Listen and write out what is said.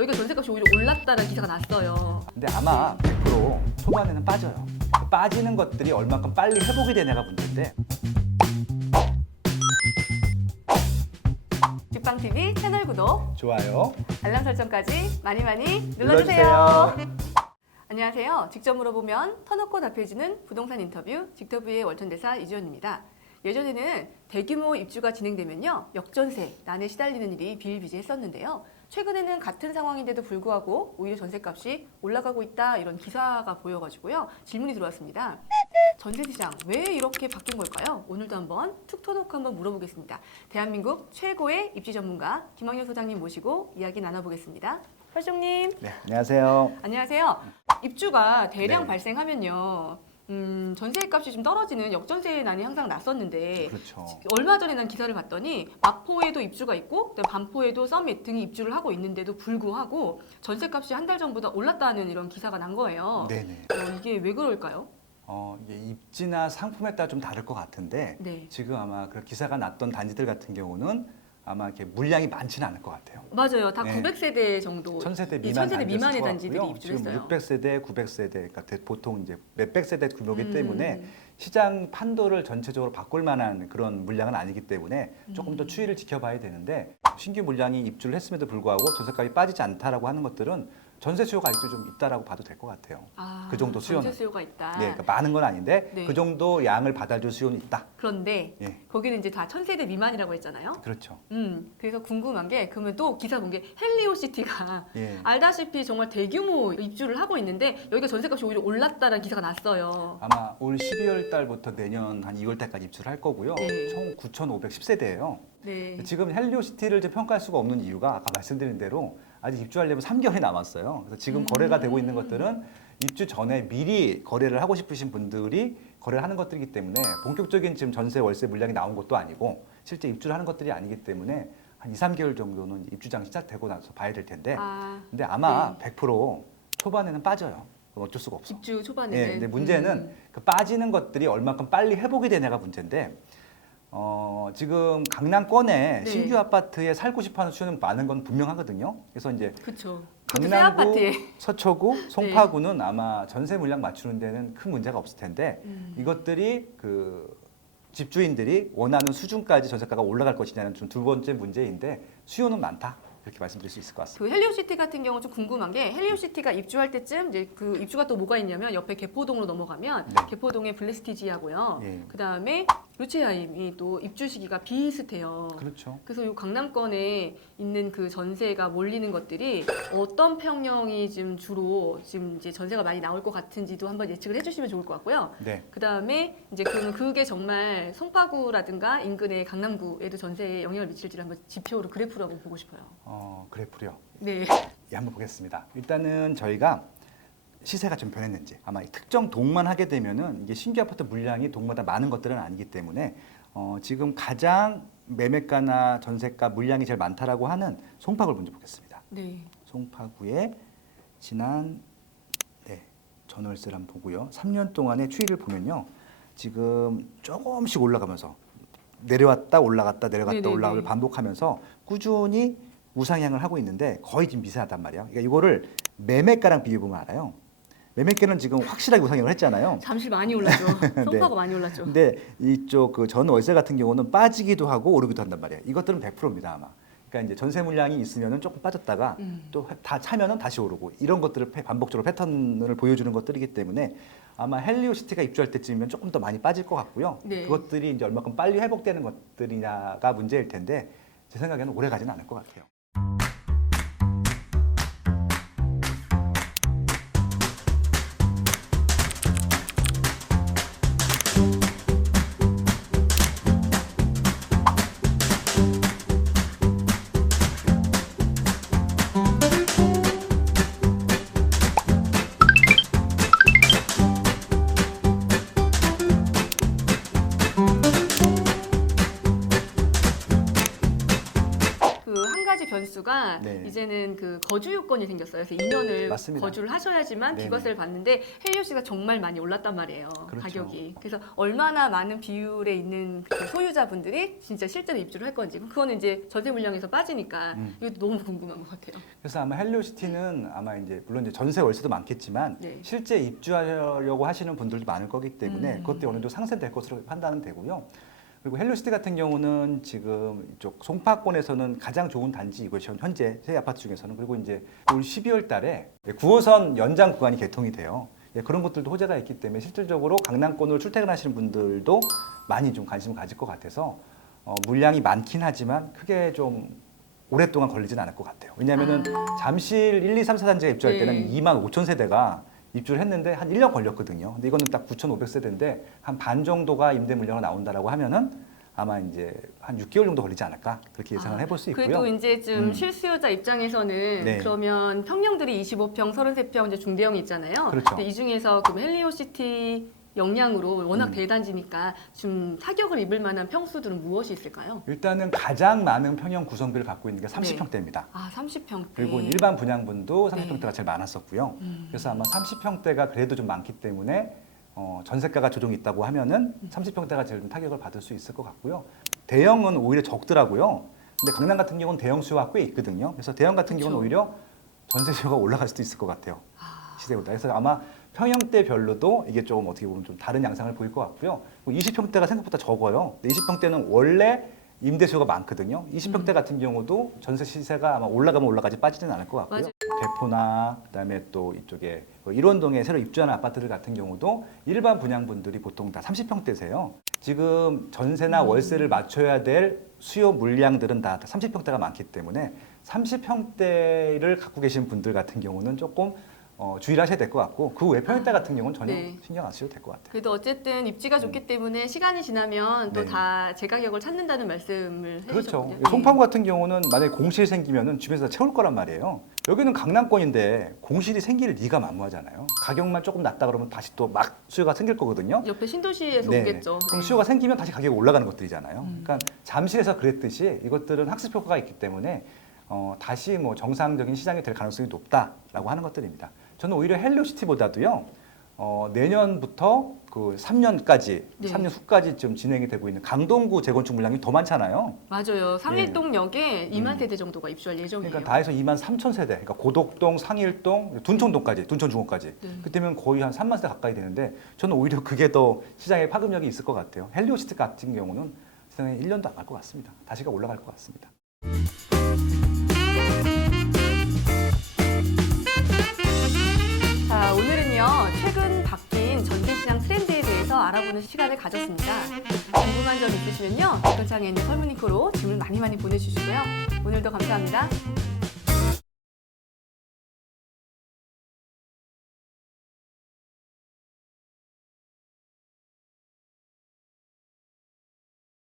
여기가 전세값이 오히려 올랐다는 기사가 났어요. 근데 아마 100% 초반에는 빠져요. 빠지는 것들이 얼마큼 빨리 회복이 되냐가 문제인데 직방TV 채널 구독, 좋아요. 알람 설정까지 많이 눌러주세요. 눌러주세요. 안녕하세요. 직접 물어보면 터놓고 답해주는 부동산 인터뷰 직터뷰의 월천대사 이주연입니다. 예전에는 대규모 입주가 진행되면요, 역전세, 난에 시달리는 일이 비일비재했었는데요. 최근에는 같은 상황인데도 불구하고 오히려 전세값이 올라가고 있다, 이런 기사가 보여가지고요, 질문이 들어왔습니다. 전세시장 왜 이렇게 바뀐 걸까요? 오늘도 한번 툭 터놓고 한번 물어보겠습니다. 대한민국 최고의 입지 전문가 김학렬 소장님 모시고 이야기 나눠보겠습니다. 활종님. 네, 안녕하세요. 안녕하세요. 입주가 대량 네. 발생하면요, 전세값이 좀 떨어지는 역전세 난이 항상 났었는데, 그렇죠. 얼마 전에 난 기사를 봤더니 마포에도 입주가 있고 그다음에 반포에도 서밋 등이 입주를 하고 있는데도 불구하고 전세값이 한 달 전보다 올랐다는 이런 기사가 난 거예요. 네네. 이게 왜 그럴까요? 이게 입지나 상품에 따라 좀 다를 것 같은데 네. 지금 아마 그 기사가 났던 단지들 같은 경우는 아마 이렇게 물량이 많지는 않을 것 같아요. 맞아요. 다 네. 900세대 정도. 1000세대 이 미만 1000세대 미만의 단지들이 단지들이 입주를 지금 했어요. 600세대, 900세대, 그러니까 보통 이제 몇백 세대 규모이기 때문에 음. 시장 판도를 전체적으로 바꿀 만한 그런 물량은 아니기 때문에 조금 더 음. 추이를 지켜봐야 되는데 신규 물량이 입주를 했음에도 불구하고 전세값이 빠지지 않다라고 하는 것들은 전세 수요가 아직도 좀 있다라고 봐도 될 것 같아요. 아, 그 정도 수요는. 전세 수요가 있다. 네, 그러니까 많은 건 아닌데 네. 그 정도 양을 받아줄 수요는 있다. 그런데 예, 거기는 이제 다 1000세대 미만이라고 했잖아요. 그렇죠. 그래서 궁금한 게, 그러면 또 기사 본 게 헬리오시티가 예. 알다시피 정말 대규모 입주를 하고 있는데 여기가 전세값이 오히려 올랐다는 기사가 났어요. 아마 올 12월 달부터 내년 한 2월 달까지 입주를 할 거고요. 네. 총 9,510세대예요. 네. 지금 헬리오시티를 좀 평가할 수가 없는 이유가 아까 말씀드린 대로 아직 입주하려면 3개월이 남았어요. 그래서 지금 거래가 되고 있는 것들은 입주 전에 미리 거래를 하고 싶으신 분들이 거래를 하는 것들이기 때문에 본격적인 지금 전세 월세 물량이 나온 것도 아니고 실제 입주를 하는 것들이 아니기 때문에 한 2, 3개월 정도는 입주장 시작되고 나서 봐야 될 텐데 근데 아마 100% 초반에는 빠져요. 그건 어쩔 수가 없어. 입주 초반에는. 네, 근데 문제는 그 빠지는 것들이 얼마큼 빨리 회복이 되냐가 문제인데 지금 강남권에 네. 신규 아파트에 살고 싶어하는 수요는 많은 건 분명하거든요. 그래서 이제 그렇죠. 강남구, 아파트에. 서초구, 송파구는 아마 전세 물량 맞추는 데는 큰 문제가 없을 텐데 이것들이 그 집주인들이 원하는 수준까지 전세가가 올라갈 것이냐는 좀 두 번째 문제인데 수요는 많다. 이렇게 말씀드릴 수 있을 것 같습니다. 그 헬리오시티 같은 경우 좀 궁금한 게, 헬리오시티가 입주할 때쯤 이제 그 입주가 또 뭐가 있냐면 옆에 개포동으로 넘어가면 네. 개포동에 블레스티지하고요. 예. 그다음에 루체하임이 또 입주 시기가 비슷해요. 그렇죠. 그래서 이 강남권에 있는 그 전세가 몰리는 것들이 어떤 평형이 지금 주로 지금 이제 전세가 많이 나올 것 같은지도 한번 예측을 해주시면 좋을 것 같고요. 네. 그 다음에 이제 그러면 그게 정말 송파구라든가 인근의 강남구에도 전세에 영향을 미칠지를 한번 지표로 그래프로 한번 보고 싶어요. 그래프요. 네. 예, 한번 보겠습니다. 일단은 저희가 시세가 좀 변했는지 아마 특정 동만 하게 되면은 이게 신규 아파트 물량이 동마다 많은 것들은 아니기 때문에 지금 가장 매매가나 전세가 물량이 제일 많다라고 하는 송파구를 먼저 보겠습니다. 네. 송파구의 지난 전월세를 한번 보고요. 3년 동안의 추이를 보면요. 지금 조금씩 올라가면서 내려왔다 올라갔다 내려갔다 네네네. 올라가를 반복하면서 꾸준히 우상향을 하고 있는데 거의 지금 미세하단 말이에요. 그러니까 이거를 매매가랑 비교해보면 알아요. 매매가는 지금 확실하게 우상향을 했잖아요. 잠시 많이 올랐죠. 송파가 많이 올랐죠. 근데 이쪽 그 전월세 같은 경우는 빠지기도 하고 오르기도 한단 말이에요. 이것들은 100%입니다 아마. 그러니까 이제 전세 물량이 있으면은 조금 빠졌다가 또 다 차면은 다시 오르고 이런 것들을 반복적으로 패턴을 보여주는 것들이기 때문에 아마 헬리오시티가 입주할 때쯤이면 조금 더 많이 빠질 것 같고요. 네. 그것들이 이제 얼마큼 빨리 회복되는 것들이냐가 문제일 텐데 제 생각에는 오래 가지는 않을 것 같아요. 그 한 가지 변수가 거주 요건이 생겼어요. 그래서 2년을 맞습니다. 거주를 하셔야지만 네네. 비과세를 받는데 헬리오시가 정말 많이 올랐단 말이에요. 그렇죠. 가격이. 그래서 얼마나 많은 비율에 있는 그 소유자분들이 진짜 실제로 입주를 할 건지 그거는 이제 전세 물량에서 빠지니까 이것도 너무 궁금한 것 같아요. 그래서 아마 헬리오시티는 아마 이제 물론 이제 전세 월세도 많겠지만 네. 실제 입주하려고 하시는 분들도 많을 거기 때문에 그것도 어느 정도 상쇄될 것으로 판단은 되고요. 그리고 헬로시티 같은 경우는 지금 이쪽 송파권에서는 가장 좋은 단지 이것이 현재 새 아파트 중에서는. 그리고 이제 올 12월 달에 9호선 연장 구간이 개통이 돼요. 예, 그런 것들도 호재가 있기 때문에 실질적으로 강남권으로 출퇴근하시는 분들도 많이 좀 관심을 가질 것 같아서 물량이 많긴 하지만 크게 좀 오랫동안 걸리진 않을 것 같아요. 왜냐하면은 잠실 1, 2, 3, 4단지가 입주할 때는 네. 2만 5천 세대가 입주를 했는데 한 1년 걸렸거든요. 근데 이거는 딱 9,500세대인데 한 반 정도가 임대 물량으로 나온다라고 하면은 아마 이제 한 6개월 정도 걸리지 않을까 그렇게 예상을 해볼 수 있고요. 그래도 이제 좀 실수요자 입장에서는 네. 그러면 평형들이 25평, 33평 이제 중대형이 있잖아요. 그렇죠. 근데 이 중에서 그 헬리오시티 영향으로 워낙 대단지니까 좀 타격을 입을 만한 평수들은 무엇이 있을까요? 일단은 가장 많은 평형 구성비를 갖고 있는 게 네. 30평대입니다. 아, 30평대. 그리고 일반 분양분도 30평대가 네. 제일 많았었고요. 그래서 아마 30평대가 그래도 좀 많기 때문에 전세가가 조정이 있다고 하면은 30평대가 제일 좀 타격을 받을 수 있을 것 같고요. 대형은 오히려 적더라고요. 근데 강남 같은 경우는 대형 수요가 꽤 있거든요. 그래서 대형 같은 그쵸. 경우는 오히려 전세 수요가 올라갈 수도 있을 것 같아요. 시세보다. 그래서 아마 평형대별로도 이게 좀 어떻게 보면 좀 다른 양상을 보일 것 같고요. 20평대가 생각보다 적어요. 근데 20평대는 원래 임대 수요가 많거든요. 20평대 같은 경우도 전세 시세가 아마 올라가면 올라가지 빠지지는 않을 것 같고요. 맞아요. 대포나 그다음에 또 이쪽에 일원동에 새로 입주하는 아파트들 같은 경우도 일반 분양분들이 보통 다 30평대세요. 지금 전세나 월세를 맞춰야 될 수요 물량들은 다 30평대가 많기 때문에 30평대를 갖고 계신 분들 같은 경우는 조금 주의를 하셔야 될 것 같고 그 외 평형대 같은 경우는 전혀 네. 신경 안 쓰셔도 될 것 같아요. 그래도 어쨌든 입지가 좋기 때문에 시간이 지나면 또 네. 다 재가격을 찾는다는 말씀을 그렇죠. 해주셨거든요. 송파구 같은 경우는 만약에 공실 생기면은 주변에서 다 채울 거란 말이에요. 여기는 강남권인데 공실이 생길 리가 만무하잖아요. 가격만 조금 낮다 그러면 다시 또 막 수요가 생길 거거든요. 옆에 신도시에서 네. 오겠죠. 그럼 수요가 생기면 다시 가격이 올라가는 것들이잖아요. 그러니까 잠실에서 그랬듯이 이것들은 학습 효과가 있기 때문에 다시 뭐 정상적인 시장이 될 가능성이 높다라고 하는 것들입니다. 저는 오히려 헬로시티보다도요. 내년부터 그 3년까지, 네. 3년 후까지 좀 진행이 되고 있는 강동구 재건축 물량이 더 많잖아요. 맞아요. 상일동역에 2만 세대 정도가 입주할 예정이에요. 그러니까 다 해서 2만 3천 세대, 그러니까 고덕동, 상일동, 둔촌동까지, 둔촌중호까지. 네. 그때면 거의 한 3만 세대 가까이 되는데 저는 오히려 그게 더 시장에 파급력이 있을 것 같아요. 헬리오시티 같은 경우는 시장에 1년도 안 갈 것 같습니다. 다시가 올라갈 것 같습니다. 자, 오늘은요, 최근 바뀐 전세시장 트렌드에 대해서 알아보는 시간을 가졌습니다. 궁금한 점 있으시면요, 댓글창에 있는 설문링크로 질문 많이 보내주시고요. 오늘도 감사합니다.